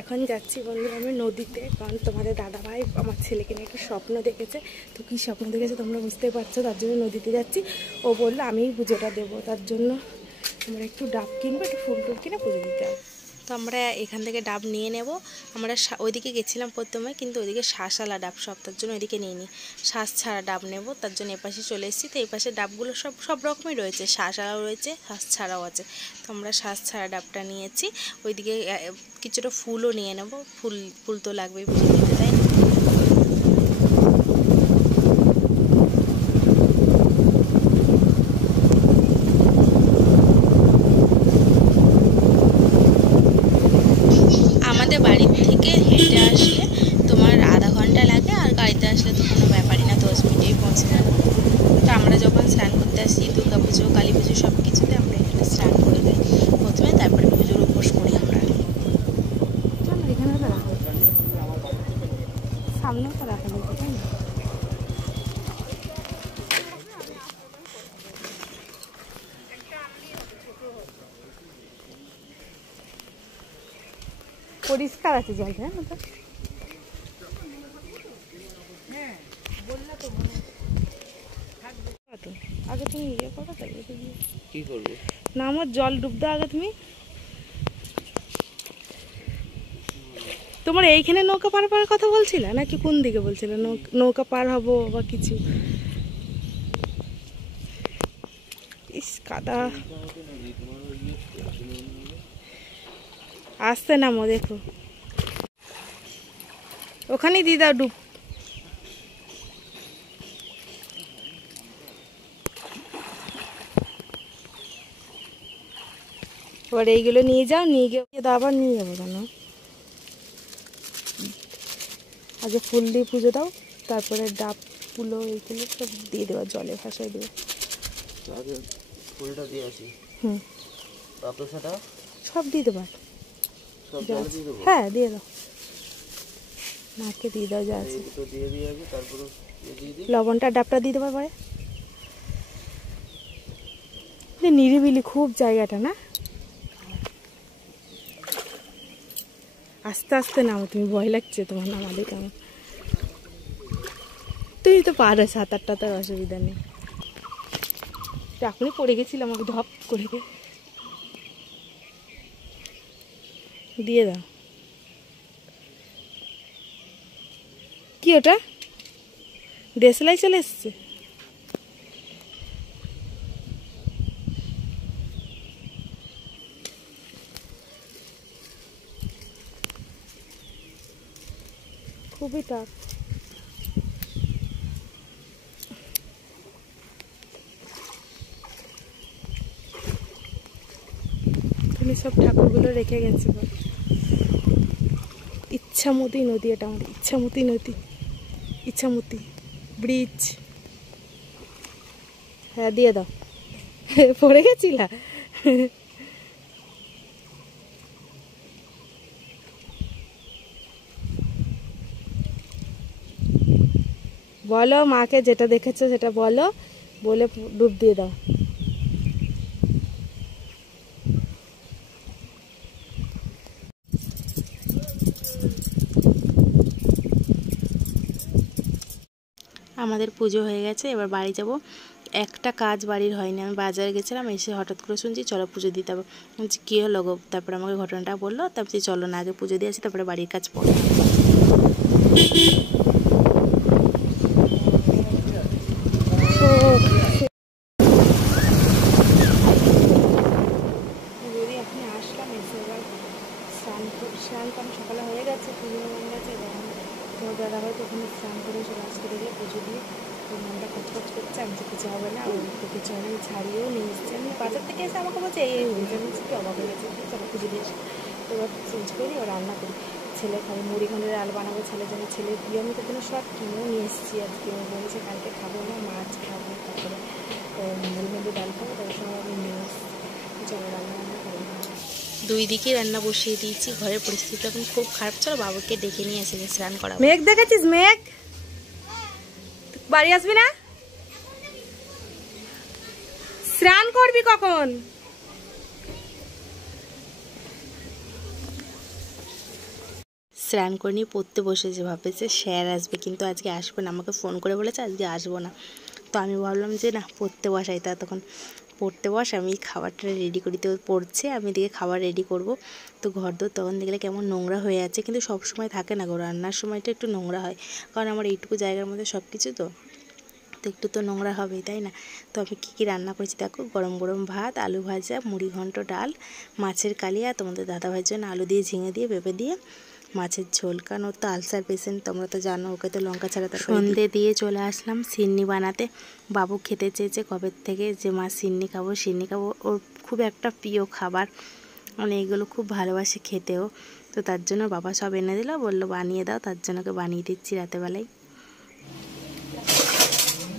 এখন যাচ্ছি বন্ধুরা আমি নদীতে, কারণ তোমাদের দাদাভাই আমার ছেলেকে নিয়ে একটা স্বপ্ন দেখেছে। তো কী স্বপ্ন দেখেছে তোমরা বুঝতেই পারছো, তার জন্য নদীতে যাচ্ছি। ও বললো আমিই পুজোটা দেবো, তার জন্য আমরা একটু ডাব কিনবো, একটু ফুল টুল কিনে পুজো দিতে হবে। তো আমরা এখান থেকে ডাব নিয়ে নেব। আমরা ওইদিকে গেছিলাম প্রথমে, কিন্তু ওইদিকে শ্বাসওয়ালা ডাব সব, তার জন্য ওইদিকে নিয়ে নিই, শ্বাস ছাড়া ডাব নেব, তার জন্য এপাশে চলে এসেছি। তো এই পাশে ডাবগুলো সব রকমই রয়েছে, শ্বাসওয়ালাও রয়েছে, শ্বাস ছাড়াও আছে। তো আমরা শ্বাস ছাড়া ডাবটা নিয়েছি। ওইদিকে কিছুটা ফুলও নিয়ে নেব, ফুল তো লাগবেই পুজো দিতে, তাই না? আমাদের বাড়ির থেকে হেঁটে আসলে তোমার আধা ঘন্টা লাগে, আর গাড়িতে আসলে তো কোনো ব্যাপারই না, 10 মিনিটেই পৌঁছে যাবে। তো আমরা যখন স্নান করতে আসি দুর্গা পুজো, কালী পুজো সব কিছুতে আমরা এখানে স্নান করে দিই প্রথমে, তারপরে পুজোর উপোস করি আমরা। এখানে তো রাখা সামনেও তো রাখা যেত, তাই না? পরিষ্কার আছে জল, হ্যাঁ না? আগে তুমি ইয়ে করো, কি করবে না, আমার জল ডুব দাও আগে তুমি। তোমার এইখানে নৌকা পার পার কথা বলছিলে নাকি কোন দিকে বলছিলে? নৌকা পার হবো বা কিছু? ইস কাদা, আসতে নামো, দেখো ওখানেই দিয়ে দাও ডুব। এবার এইগুলো নিয়ে যাও, নিয়ে গিয়ে আবার নিয়ে যাবো কেন? আগে ফুল দিয়ে পুজো দাও, তারপরে ডাব ফুলো এইগুলো সব দিয়ে দেওয়া, জলে ভাসাই দেবে। ফুলটা দিয়ে আসি, সব দিয়ে দেবো। হ্যাঁ দিয়ে দাও, মাকে দিয়ে দাও যা আছে। লবণটা ডাবটা দিয়ে দেবো পরে। নিরিবিলি খুব জায়গাটা না, আস্তে আস্তে নামো তুমি, ভয় লাগছে তোমার নামালে কেমন? তুমি তো পারো, সাঁতারটা তো অসুবিধা নেই। এখনই পড়ে গেছিলাম, আমাকে ধপ করে দিয়ে দাও। কি ওটা দেশলাই চলে এসছে? খুবই টাফ। তুমি সব ঠাকুরগুলো রেখে গেছে। ইচ্ছামতি নদী, এটা আমাদের ইচ্ছামতি নদী, ইচ্ছামতি ব্রিজ। হ্যাঁ দিয়ে দাও, পড়ে গেছিলা? বলো মাকে যেটা দেখেছো সেটা বলো, বলে ডুব দিয়ে দাও। আমাদের পুজো হয়ে গেছে, এবার বাড়ি যাব। একটা কাজ বাড়ির হয়নি, আমি বাজারে গেছিলাম, এসে হঠাৎ করে শুনছি চলো পুজো দিতে হবে। বলছি কী হলো গো? তারপরে আমাকে ঘটনাটা বললো, তারপরে চলো না আগে পুজো দিয়ে আসি, তারপরে বাড়ির কাজ পড়ো। স্নান তো সকালে হয়ে গেছে, পুজো হয়ে গেছে, তোমার দাদাভাই তো ওখানে স্নান করে চলে আসতে দেখলে পুজো দিয়ে মনটা খচখচ করছে। আমি তো কিছু হবে না, ওই তো কিছু হবে, আমি ছাড়িয়েও নিয়ে এসেছি। আমি বাজার থেকে এসে আমাকে বলছে এই হয়েছে, আমি কি অবাক হয়ে গেছে, চলো পুজো দিয়ে এসে তো এবার চেঞ্জ করি, ও রান্না করি। ছেলে খাবে মুড়ি ঘন্টের আলু বানাবো ছেলের জন্য, ছেলের নিয়মিতের জন্য সব কিনেও নিয়ে এসেছি। আজকে ও বলছে কালকে খাবো না, মাছ খাবো, তারপরে মুড়ি ঘন্টে ডাল খাবো, তার সময় আমি নিয়ে এসেছি। চলো রান্না করি। দুই দিকে রান্না বসিয়ে দিয়েছি, ঘরের পরিস্থিতি এখন খুব খারাপ। চলো বাবুকে ডেকে নিয়ে এসে স্নান করাবো। মেঘ দেখেছিস? মেঘ বাড়ি আসবি না? স্নান করবি কখন? স্নান করে নিয়ে পড়তে বসেছে, ভাবতেছে স্যার আসবে, কিন্তু আজকে আসবে না, আমাকে ফোন করে বলেছে আজকে আসবো না। তো আমি ভাবলাম যে না পড়তে বসাই, তা তখন পড়তে বস, আমি খাবারটা রেডি করি। তো পড়ছে, আমি দিকে খাবার রেডি করব। তো ঘরদোর তখন দেখলে কেমন নোংরা হয়ে আছে, কিন্তু সব সময় থাকে না গো, রান্নার সময়টা একটু নোংরা হয়, কারণ আমার এইটুকু জায়গার মধ্যে সব কিছু তো একটু তো নোংরা হবেই, তাই না। তো আমি কী রান্না করেছি দেখো, গরম গরম ভাত, আলু ভাজা, মুড়ি ঘন্ট, ডাল, মাছের কালিয়া, তোমাদের দাদাভাইয়ের জন্য আলু দিয়ে, ঝিঙে দিয়ে, পেঁপে দিয়ে মাছের ঝোল, কারণ ওর তো আলসার পেশেন্ট, তোমরা তো জানো, ওকে তো লঙ্কা ছাড়া। তো সন্ধে দিয়ে চলে আসলাম সিন্নি বানাতে। বাবু খেতে চেয়েছে কবে থেকে যে মা সিন্নি খাবো, সিন্নি খাবো, ওর খুব একটা প্রিয় খাবার, মানে এগুলো খুব ভালোবাসে খেতেও। তো তার জন্য বাবা সব এনে দিল, বললো বানিয়ে দাও, তার জন্য ওকে বানিয়ে দিচ্ছি রাতেবেলায়।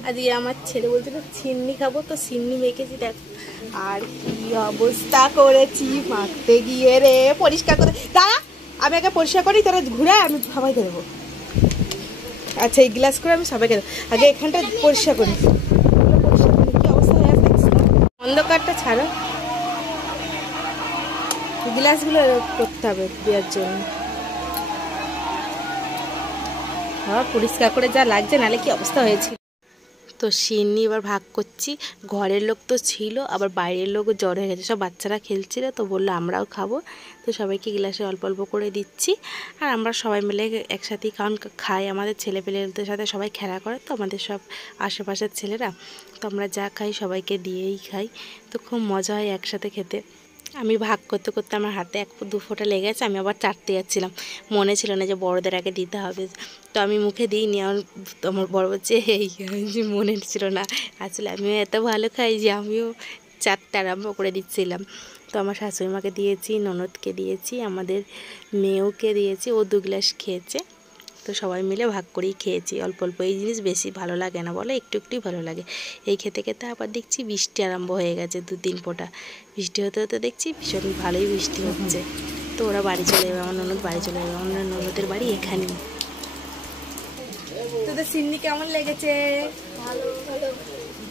আজকে আমার ছেলে বলছিল সিন্নি খাবো, তো সিন্নি মেখেছি দেখ, আর কি অবস্থা করেছি মাখতে গিয়ে রে। পরিষ্কার করে দাঁড়া, আমি আগে পরিষ্কার করি, তোরা ঘুরে আমি সবাইকে দেবো। আচ্ছা এই গ্লাস করে আমি সবাইকে দেবো, আগে এখানটা পরিষ্কার করি। কি অবস্থা হয়ে আছে অন্ধকারটা ছাড়ো, গ্লাসগুলো করতে হবে দেওয়ার জন্য। হ্যাঁ পরিষ্কার করে যা লাগছে, নাহলে কি অবস্থা হয়েছিল। তো সিন্নি এবার ভাগ করছি, ঘরের লোক তো ছিল, আবার বাইরের লোকও জ্বর হয়ে গেছে, সব বাচ্চারা খেলছিল, তো বললো আমরাও খাবো, তো সবাইকে গ্লাসে অল্প অল্প করে দিচ্ছি। আর আমরা সবাই মিলে একসাথেই কারণ খাই, আমাদের ছেলেপেলেদের সাথে সবাই খেলা করে, তো আমাদের সব আশেপাশের ছেলেরা, তো আমরা যা খাই সবাইকে দিয়েই খাই, তো খুব মজা হয় একসাথে খেতে। আমি ভাগ করতে করতে আমার হাতে দু ফোঁটা লেগেছে, আমি আবার চাটতে যাচ্ছিলাম, মনে ছিল না যে বড়দের আগে দিতে হবে, তো আমি মুখে দিইনি। আমার বড় বলছে এই মনে ছিল না, আসলে আমিও এত ভালো খাই যে আমিও চাটতে আরম্ভ করে দিচ্ছিলাম। তো আমার শাশুড়িমাকে দিয়েছি, ননদকে দিয়েছি, আমাদের মেয়েওকে দিয়েছি, ও 2 গ্লাস খেয়েছে। তো সবাই মিলে ভাগ করেই খেয়েছি অল্প অল্প, এই জিনিস বেশি ভালো লাগে না বলো, একটু একটুই ভালো লাগে। এই খেতে খেতে আবার দেখছি বৃষ্টি আরম্ভ হয়ে গেছে, 2-3 ফোঁটা বৃষ্টি হতে হতে দেখছি ভীষণ ভালোই বৃষ্টি হচ্ছে। তো ওরা বাড়ি চলে যাবে, আমার ননদ বাড়ি চলে যাবে, আমার ননদের বাড়ি এখানেই। তোদের সিন্নি কেমন লেগেছে? ভালো ভালো।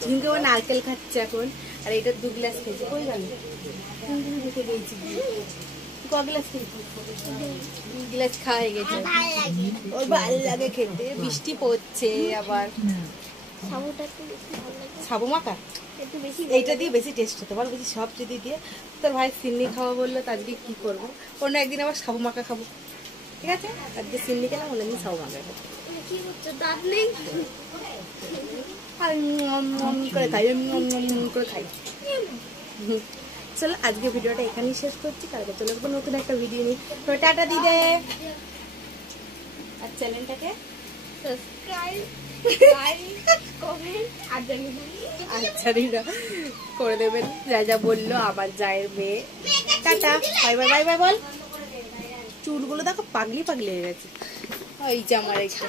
ঝিঙ্গে ও নারকেল খাচ্ছে এখন, আর এটা 2 গ্লাস খেয়েছে। কই গেল? রেখে দিয়েছি। ক গ্লাস খেয়েছি? 2 গ্লাস খাওয়া হয়ে গেছে। ওর ভালো লাগে খেতে, বৃষ্টি পড়ছে আবার। সাবু মাখা এইটা দিয়ে বেশি টেস্ট হতে পারে, বেশি সব যদি দিয়ে। তোর ভাই সিন্নি খাওয়া বললো, তার দিয়ে কী করবো, অন্য একদিন আবার সাবু মাখা খাবো, ঠিক আছে? আজকে সিন্নি খেলাম, অন্যদিন সাবু মাখা খাবো। করে খাই, করে খাই। চলো আজকে ভিডিওটা এখানেই শেষ করছি, কালকে চলে আসবো নতুন একটা ভিডিও নিয়ে। তো টাটা দিদে, আর চ্যানেলটাকে সাবস্ক্রাইব আচ্ছা দিদা করে দেবেন, যা যা বললো আমার জায়ের মেয়ে। Tata, bye bye, bye bye বল। চুলগুলো দেখো পাগলি পাগলি হয়ে গেছে, এই যে আমার একটা